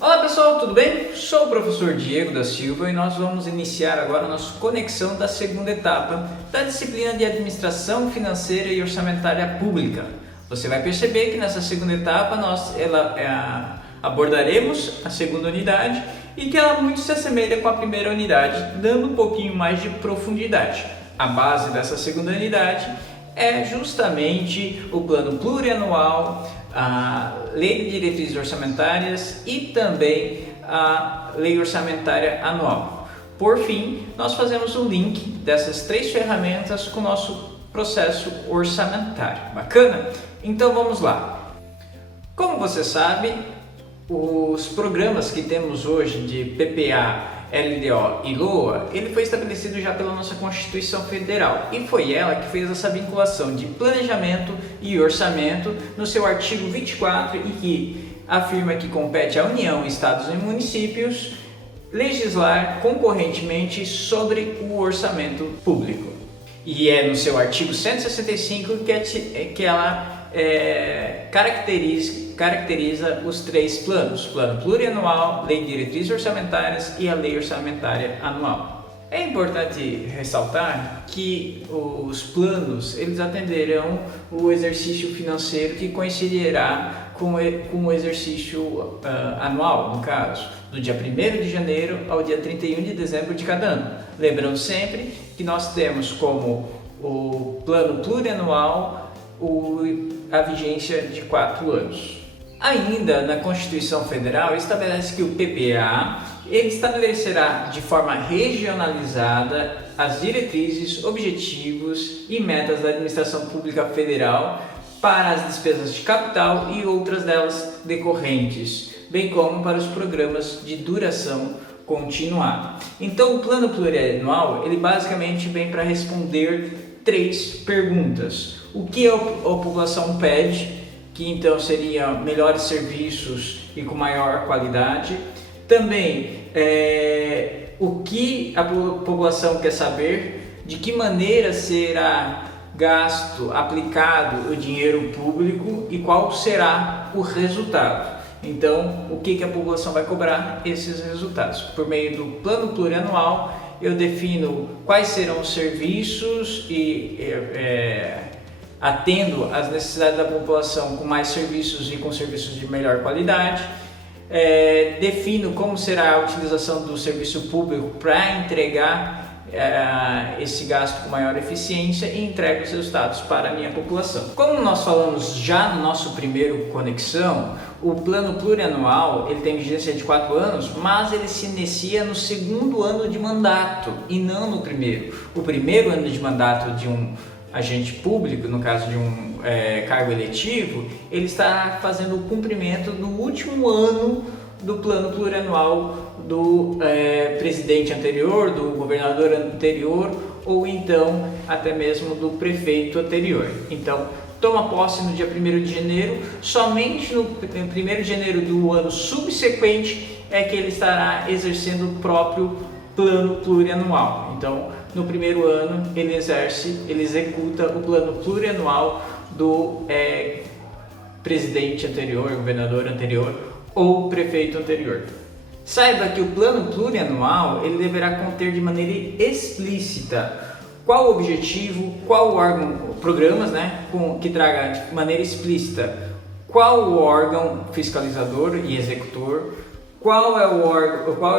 Olá pessoal, tudo bem? Sou o professor Diego da Silva e nós vamos iniciar agora a nossa conexão da segunda etapa da disciplina de Administração Financeira e Orçamentária Pública. Você vai perceber que nessa segunda etapa abordaremos a segunda unidade e que ela muito se assemelha com a primeira unidade, dando um pouquinho mais de profundidade. A base dessa segunda unidade é justamente o plano plurianual, a lei de diretrizes orçamentárias e também a lei orçamentária anual. Por fim, nós fazemos o link dessas três ferramentas com o nosso processo orçamentário. Bacana? Então vamos lá. Como você sabe, os programas que temos hoje de PPA, LDO e LOA, ele foi estabelecido já pela nossa Constituição Federal e foi ela que fez essa vinculação de planejamento e orçamento no seu artigo 24 e que afirma que compete à União, Estados e municípios legislar concorrentemente sobre o orçamento público. E é no seu artigo 165 que ela caracteriza os três planos: plano plurianual, lei de diretrizes orçamentárias e a lei orçamentária anual. É importante ressaltar que os planos eles atenderão o exercício financeiro que coincidirá com o exercício anual, no caso, do dia 1º de janeiro ao dia 31 de dezembro de cada ano. Lembrando sempre que nós temos como o plano plurianual a vigência de 4 anos. Ainda na Constituição Federal estabelece que o PPA ele estabelecerá de forma regionalizada as diretrizes, objetivos e metas da administração pública federal para as despesas de capital e outras delas decorrentes, bem como para os programas de duração continuada. Então o plano plurianual ele basicamente vem para responder 3 perguntas. O que a população pede, que então seria melhores serviços e com maior qualidade. Também o que a população quer saber, de que maneira será gasto, aplicado o dinheiro público e qual será o resultado. Então, o que a população vai cobrar? Esses resultados. Por meio do plano plurianual, eu defino quais serão os serviços e atendo às necessidades da população com mais serviços e com serviços de melhor qualidade. Defino como será a utilização do serviço público para entregar esse gasto com maior eficiência e entrego os resultados para a minha população. Como nós falamos já no nosso primeiro conexão, o plano plurianual ele tem vigência de 4 anos, mas ele se inicia no segundo ano de mandato e não no primeiro. O primeiro ano de mandato de um agente público, no caso de um cargo eletivo, ele está fazendo o cumprimento do último ano do plano plurianual do presidente anterior, do governador anterior ou então até mesmo do prefeito anterior. Então, toma posse no dia 1º de janeiro, somente no 1º de janeiro do ano subsequente é que ele estará exercendo o próprio plano plurianual. Então, no primeiro ano ele executa o plano plurianual do presidente anterior, governador anterior ou prefeito anterior. Saiba que o plano plurianual ele deverá conter de maneira explícita qual o objetivo, qual o órgão, programas, que traga de maneira explícita qual o órgão fiscalizador e executor, qual é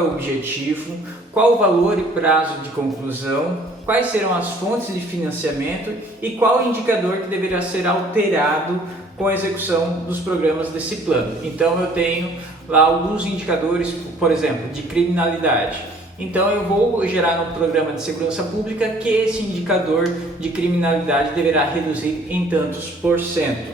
o objetivo, qual o valor e prazo de conclusão, quais serão as fontes de financiamento e qual o indicador que deverá ser alterado com a execução dos programas desse plano. Então eu tenho lá alguns indicadores, por exemplo, de criminalidade. Então eu vou gerar no programa de segurança pública que esse indicador de criminalidade deverá reduzir em tantos por cento.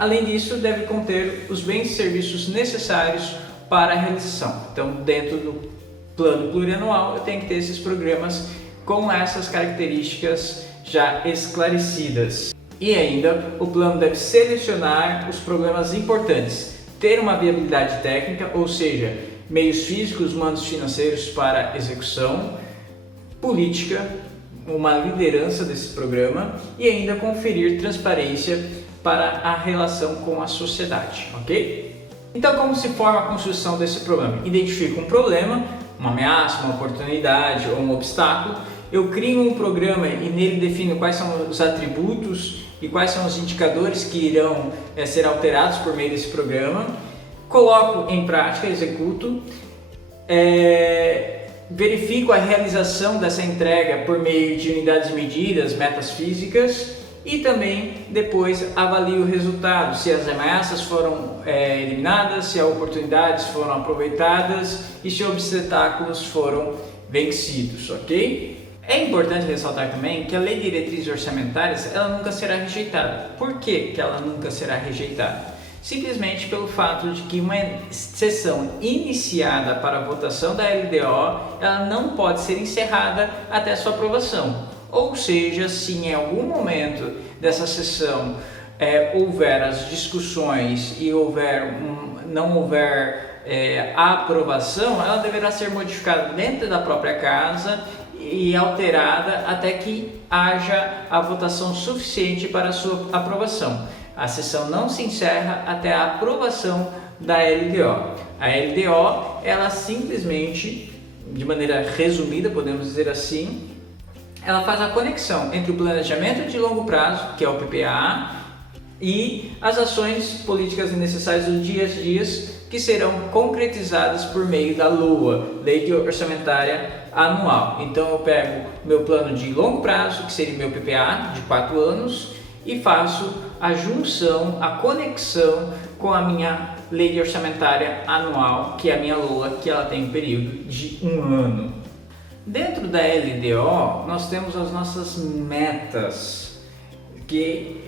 Além disso, deve conter os bens e serviços necessários para a realização. Então, dentro do plano plurianual, eu tenho que ter esses programas com essas características já esclarecidas. E ainda, o plano deve selecionar os problemas importantes, ter uma viabilidade técnica, ou seja, meios físicos, humanos, financeiros para execução, política, uma liderança desse programa e ainda conferir transparência para a relação com a sociedade, ok? Então, como se forma a construção desse programa? Identifico um problema, uma ameaça, uma oportunidade ou um obstáculo. Eu crio um programa e nele defino quais são os atributos e quais são os indicadores que irão ser alterados por meio desse programa. Coloco em prática, executo, verifico a realização dessa entrega por meio de unidades de medidas, metas físicas e também depois avalio o resultado, se as ameaças foram eliminadas, se as oportunidades foram aproveitadas e se os obstáculos foram vencidos, ok? É importante ressaltar também que a Lei de Diretrizes Orçamentárias ela nunca será rejeitada. Por que ela nunca será rejeitada? Simplesmente pelo fato de que uma sessão iniciada para a votação da LDO ela não pode ser encerrada até sua aprovação. Ou seja, se em algum momento dessa sessão houver as discussões e não houver a aprovação, ela deverá ser modificada dentro da própria casa e alterada até que haja a votação suficiente para a sua aprovação. A sessão não se encerra até a aprovação da LDO. A LDO, ela simplesmente, de maneira resumida, podemos dizer assim, ela faz a conexão entre o planejamento de longo prazo, que é o PPA, e as ações políticas necessárias dos dias a dias que serão concretizadas por meio da LOA, Lei Orçamentária Anual. Então eu pego meu plano de longo prazo, que seria meu PPA de 4 anos, e faço a junção, a conexão com a minha Lei Orçamentária Anual, que é a minha LOA, que ela tem um período de 1 ano. Dentro da LDO, nós temos as nossas metas, que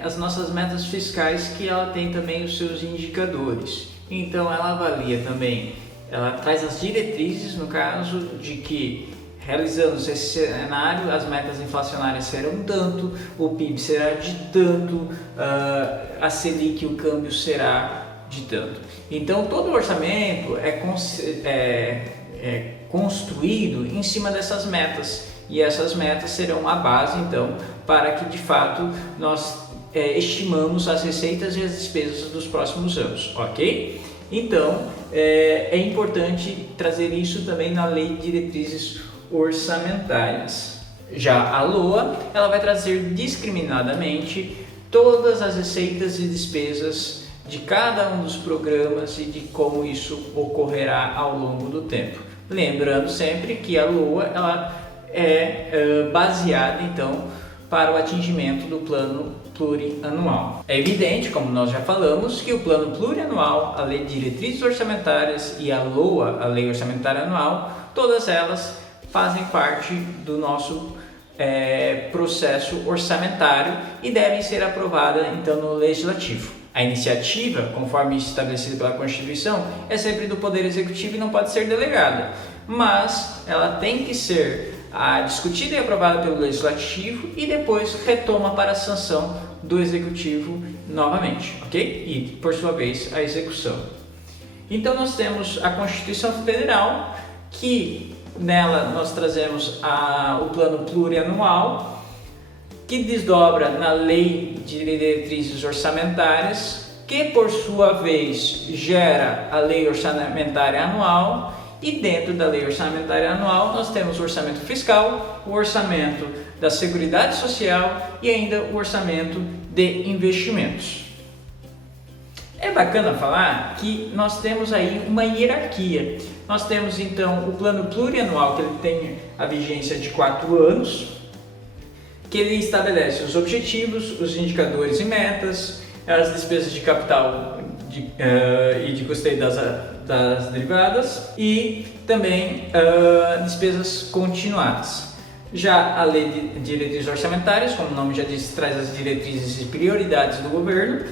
as nossas metas fiscais, que ela tem também os seus indicadores. Então ela avalia também, ela traz as diretrizes, no caso de que realizando esse cenário, as metas inflacionárias serão tanto, o PIB será de tanto, a Selic, o câmbio será de tanto. Então todo o orçamento é construído em cima dessas metas e essas metas serão a base então para que de fato nós estimamos as receitas e as despesas dos próximos anos, ok? Então é importante trazer isso também na Lei de Diretrizes Orçamentárias. Já a LOA, ela vai trazer discriminadamente todas as receitas e despesas de cada um dos programas e de como isso ocorrerá ao longo do tempo. Lembrando sempre que a LOA ela é baseada então para o atingimento do plano plurianual. É evidente, como nós já falamos, que o plano plurianual, a Lei de Diretrizes Orçamentárias e a LOA, a Lei Orçamentária Anual, todas elas fazem parte do nosso processo orçamentário e devem ser aprovadas então no Legislativo. A iniciativa, conforme estabelecida pela Constituição, é sempre do Poder Executivo e não pode ser delegada, mas ela tem que ser discutida e aprovada pelo Legislativo e depois retoma para a sanção do Executivo novamente, ok? E, por sua vez, a execução. Então nós temos a Constituição Federal, que nela nós trazemos o plano plurianual, que desdobra na Lei de Diretrizes Orçamentárias, que por sua vez gera a Lei Orçamentária Anual, e dentro da Lei Orçamentária Anual nós temos o orçamento fiscal, o orçamento da Seguridade Social e ainda o orçamento de investimentos. É bacana falar que nós temos aí uma hierarquia. Nós temos então o plano plurianual, que ele tem a vigência de 4 anos, que ele estabelece os objetivos, os indicadores e metas, as despesas de capital e de custeio das derivadas e também despesas continuadas. Já a Lei de Diretrizes Orçamentárias, como o nome já diz, traz as diretrizes e prioridades do governo,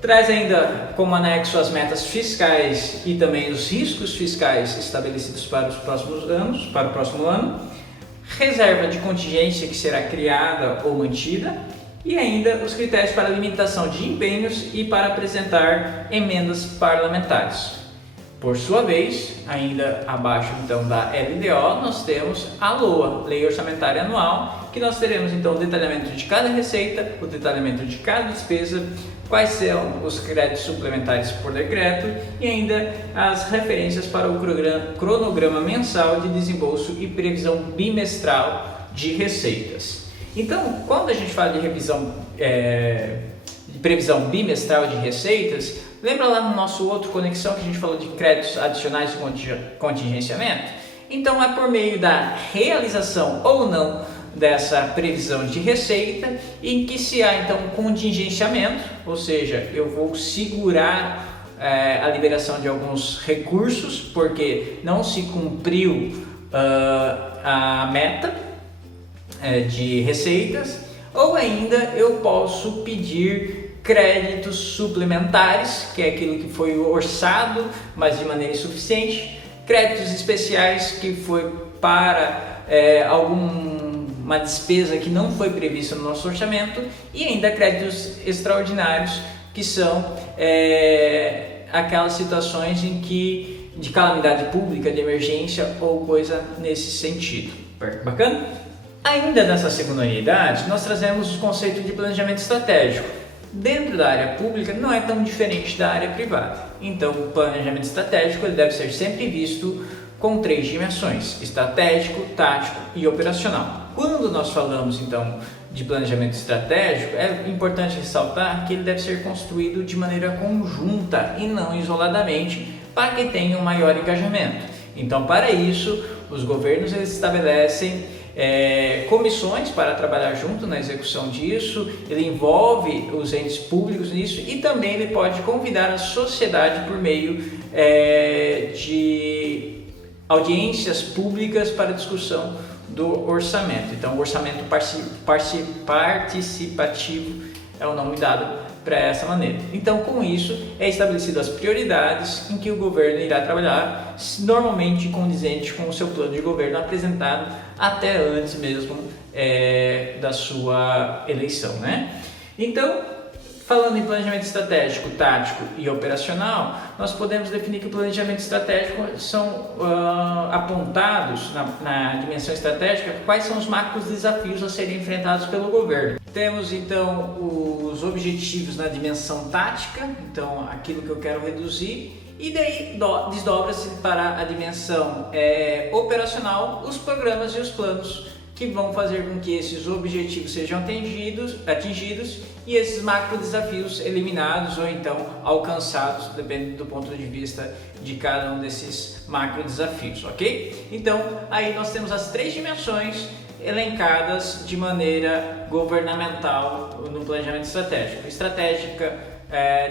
traz ainda como anexo as metas fiscais e também os riscos fiscais estabelecidos para os próximos anos, para o próximo ano, reserva de contingência que será criada ou mantida e ainda os critérios para limitação de empenhos e para apresentar emendas parlamentares. Por sua vez, ainda abaixo então da LDO, nós temos a LOA, Lei Orçamentária Anual, que nós teremos então o detalhamento de cada receita, o detalhamento de cada despesa, quais são os créditos suplementares por decreto e ainda as referências para o cronograma mensal de desembolso e previsão bimestral de receitas. Então, quando a gente fala de previsão bimestral de receitas, lembra lá no nosso outro conexão que a gente falou de créditos adicionais de contingenciamento? Então é por meio da realização ou não dessa previsão de receita em que se há então um contingenciamento, ou seja, eu vou segurar a liberação de alguns recursos porque não se cumpriu a meta de receitas, ou ainda eu posso pedir créditos suplementares, que é aquilo que foi orçado, mas de maneira insuficiente, créditos especiais que foi para alguma despesa que não foi prevista no nosso orçamento, e ainda créditos extraordinários, que são aquelas situações em que de calamidade pública, de emergência ou coisa nesse sentido. Bacana? Ainda nessa segunda unidade, nós trazemos o conceito de planejamento estratégico. Dentro da área pública não é tão diferente da área privada. Então, o planejamento estratégico ele deve ser sempre visto com 3 dimensões: estratégico, tático e operacional. Quando nós falamos então de planejamento estratégico, é importante ressaltar que ele deve ser construído de maneira conjunta e não isoladamente, para que tenha um maior engajamento. Então, para isso, os governos eles estabelecem comissões para trabalhar junto na execução disso. Ele envolve os entes públicos nisso e também ele pode convidar a sociedade por meio de audiências públicas para discussão do orçamento. Então, o orçamento participativo é o nome dado para essa maneira. Então, com isso, é estabelecido as prioridades em que o governo irá trabalhar, normalmente condizente com o seu plano de governo apresentado até antes mesmo da sua eleição, né? Então, falando em planejamento estratégico, tático e operacional, nós podemos definir que o planejamento estratégico são apontados na dimensão estratégica quais são os macros desafios a serem enfrentados pelo governo. Temos então os objetivos na dimensão tática, então aquilo que eu quero reduzir, e daí desdobra-se para a dimensão operacional, os programas e os planos que vão fazer com que esses objetivos sejam atingidos e esses macro desafios eliminados ou então alcançados, dependendo do ponto de vista de cada um desses macro desafios, ok? Então, aí nós temos as 3 dimensões elencadas de maneira governamental no planejamento estratégico.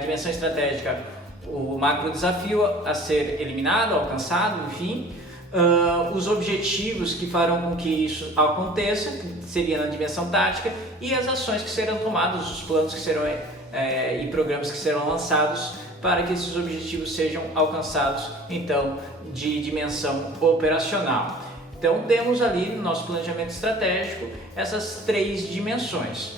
Dimensão estratégica, o macro desafio a ser eliminado, alcançado, enfim. Os objetivos que farão com que isso aconteça, que seria na dimensão tática, e as ações que serão tomadas, os planos que serão e programas que serão lançados para que esses objetivos sejam alcançados, então, de dimensão operacional. Então, temos ali no nosso planejamento estratégico essas 3 dimensões.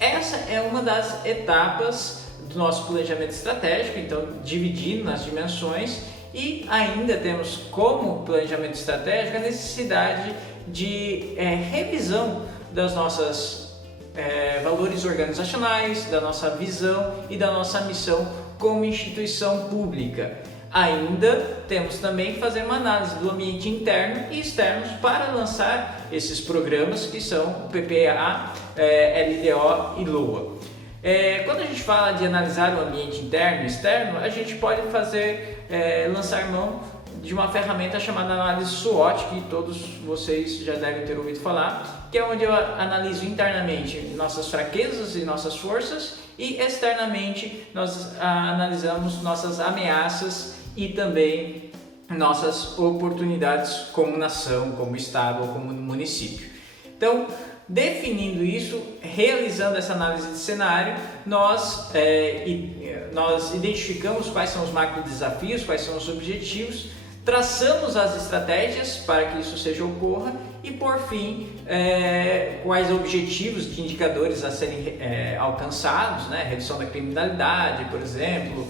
Essa é uma das etapas do nosso planejamento estratégico, então, dividindo nas dimensões. E ainda temos como planejamento estratégico a necessidade de revisão das nossas valores organizacionais, da nossa visão e da nossa missão como instituição pública. Ainda temos também que fazer uma análise do ambiente interno e externo para lançar esses programas que são o PPA, LDO e LOA. Quando a gente fala de analisar o ambiente interno e externo, a gente pode lançar mão de uma ferramenta chamada análise SWOT, que todos vocês já devem ter ouvido falar, que é onde eu analiso internamente nossas fraquezas e nossas forças, e externamente nós analisamos nossas ameaças e também nossas oportunidades como nação, como estado ou como município. Então, definindo isso, realizando essa análise de cenário, nós identificamos quais são os macro desafios, quais são os objetivos, traçamos as estratégias para que isso ocorra e por fim, quais objetivos de indicadores a serem alcançados, né? Redução da criminalidade, por exemplo,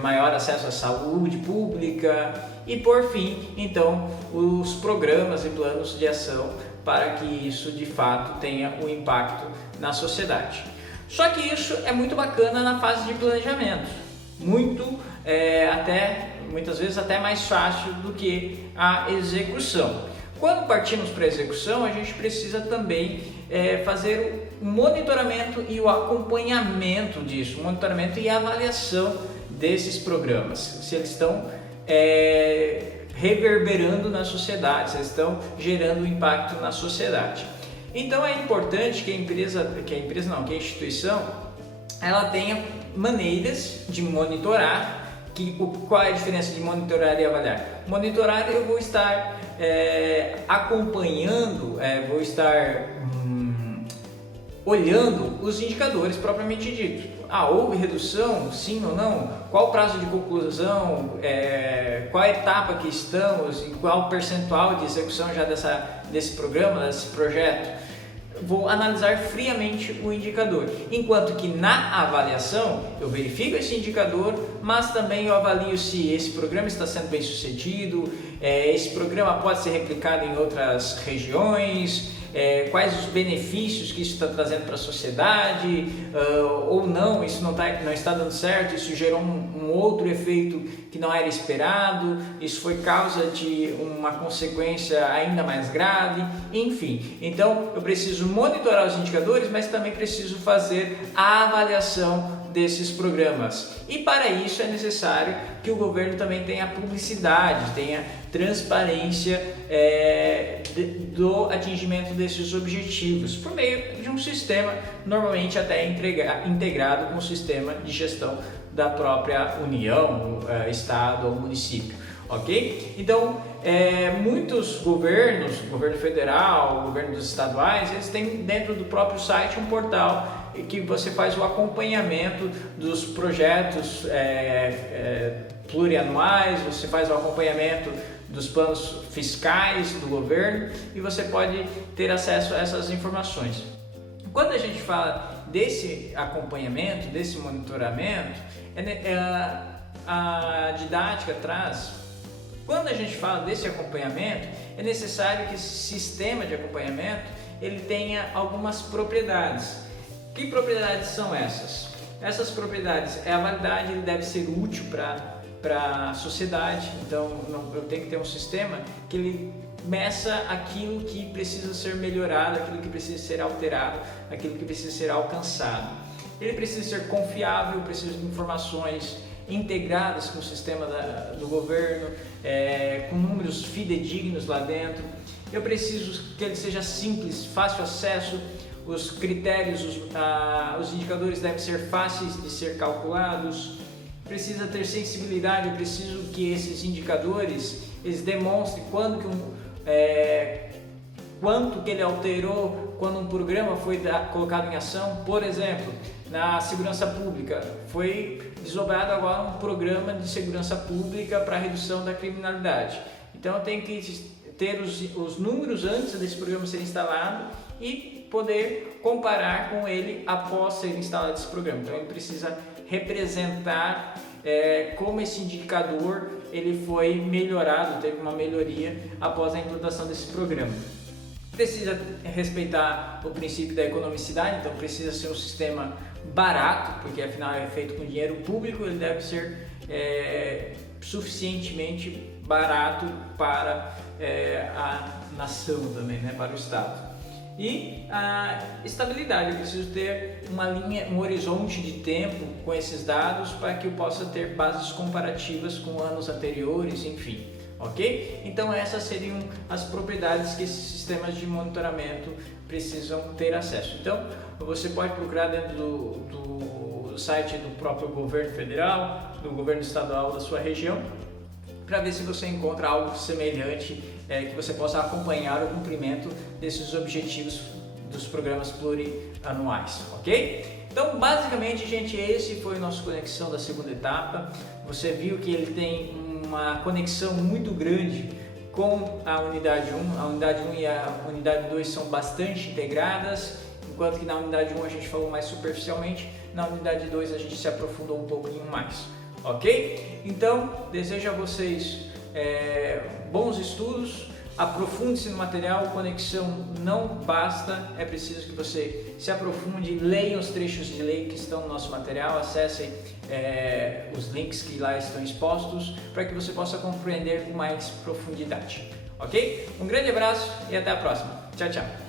maior acesso à saúde pública e por fim, então, os programas e planos de ação para que isso de fato tenha um impacto na sociedade. Só que isso é muito bacana na fase de planejamento, muitas vezes até mais fácil do que a execução. Quando partimos para a execução, a gente precisa também fazer o monitoramento e o acompanhamento disso, monitoramento e avaliação desses programas, se eles estão reverberando na sociedade, se eles estão gerando impacto na sociedade. Então é importante que a instituição ela tenha maneiras de monitorar. Qual é a diferença de monitorar e avaliar? Monitorar, eu vou estar acompanhando, vou estar olhando os indicadores propriamente dito. Houve redução? Sim ou não? Qual o prazo de conclusão? Qual a etapa que estamos? E qual o percentual de execução já desse programa, desse projeto? Vou analisar friamente o indicador, enquanto que na avaliação eu verifico esse indicador, mas também eu avalio se esse programa está sendo bem sucedido, esse programa pode ser replicado em outras regiões, quais os benefícios que isso está trazendo para a sociedade, ou não, isso não está dando certo, isso gerou um outro efeito que não era esperado, isso foi causa de uma consequência ainda mais grave, enfim. Então eu preciso monitorar os indicadores, mas também preciso fazer a avaliação desses programas. E para isso é necessário que o governo também tenha publicidade, tenha transparência do atingimento desses objetivos, por meio de um sistema normalmente até integrado com o sistema de gestão da própria União, Estado ou município. Ok? Então, muitos governos, o governo federal, o governo dos estaduais, eles têm dentro do próprio site um portal que você faz o acompanhamento dos projetos plurianuais, você faz o acompanhamento dos planos fiscais do governo e você pode ter acesso a essas informações. Quando a gente fala desse acompanhamento, desse monitoramento, a didática traz. Quando a gente fala desse acompanhamento, é necessário que esse sistema de acompanhamento ele tenha algumas propriedades. Que propriedades são essas? Essas propriedades a validade, ele deve ser útil para a sociedade, então eu tenho que ter um sistema que ele meça aquilo que precisa ser melhorado, aquilo que precisa ser alterado, aquilo que precisa ser alcançado. Ele precisa ser confiável, precisa de informações integradas com o sistema do governo, com números fidedignos lá dentro. Eu preciso que ele seja simples, fácil acesso, os critérios, os indicadores devem ser fáceis de ser calculados, precisa ter sensibilidade, eu preciso que esses indicadores eles demonstrem quanto que ele alterou quando um programa foi colocado em ação. Por exemplo, na segurança pública, foi desdobrado agora um programa de segurança pública para redução da criminalidade. Então eu tenho que ter os números antes desse programa ser instalado e poder comparar com ele após ser instalado esse programa. Então ele precisa representar como esse indicador ele foi melhorado, teve uma melhoria após a implantação desse programa. Precisa respeitar o princípio da economicidade, então precisa ser um sistema barato, porque afinal é feito com dinheiro público, ele deve ser suficientemente barato para a nação também, né, para o Estado. E a estabilidade, eu preciso ter uma linha, um horizonte de tempo com esses dados para que eu possa ter bases comparativas com anos anteriores, enfim. Ok? Então essas seriam as propriedades que esses sistemas de monitoramento precisam ter acesso. Então você pode procurar dentro do site do próprio governo federal, do governo estadual da sua região, para ver se você encontra algo semelhante que você possa acompanhar o cumprimento desses objetivos dos programas plurianuais, ok? Então basicamente, gente, esse foi o nosso Conexão da segunda etapa. Você viu que ele tem uma conexão muito grande com a unidade 1. A unidade 1 e a unidade 2 são bastante integradas, enquanto que na unidade 1 a gente falou mais superficialmente, na unidade 2 a gente se aprofundou um pouquinho mais, ok? Então, desejo a vocês bons estudos, aprofunde-se no material, conexão não basta, é preciso que você se aprofunde, leia os trechos de lei que estão no nosso material, acessem os links que lá estão expostos para que você possa compreender com mais profundidade, ok? Um grande abraço e até a próxima. Tchau, tchau!